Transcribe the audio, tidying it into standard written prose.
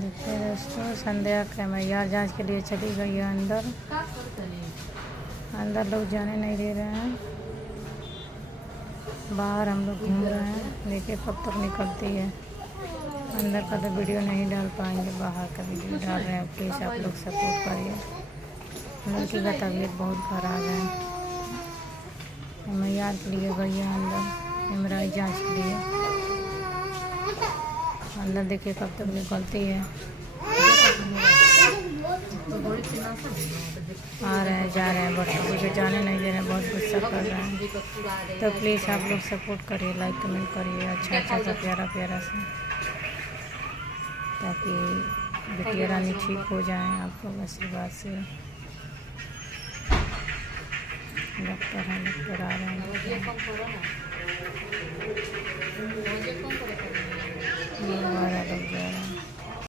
देखिए दोस्तों, संध्या का मैयार जांच के लिए चली गई है अंदर। अंदर लोग जाने नहीं दे रहे हैं, बाहर हम लोग घूम रहे हैं। देखिए कब तक निकलती है। अंदर का तो वीडियो नहीं डाल पाएंगे, बाहर का वीडियो डाल रहे हैं। प्लीज़ आप लोग सपोर्ट करिए। लड़की का तबीयत बहुत ख़राब है। मैयार के लिए गई है अंदर एमआरआई जांच के लिए। अंदर देखिए कब तक निकलती है। आ रहे हैं, जा रहे हैं, बच्चों को जाने नहीं दे रहे हैं, बहुत गुस्सा कर रहे हैं। तो प्लीज़ आप लोग सपोर्ट करिए, लाइक कमेंट करिए अच्छा सा प्यारा से, ताकि बिटिया रानी ठीक हो जाए। आप लोग आशीर्वाद से। डॉक्टर हैं, डॉक्टर आ रहे हैं। लोग जा रहे हैं।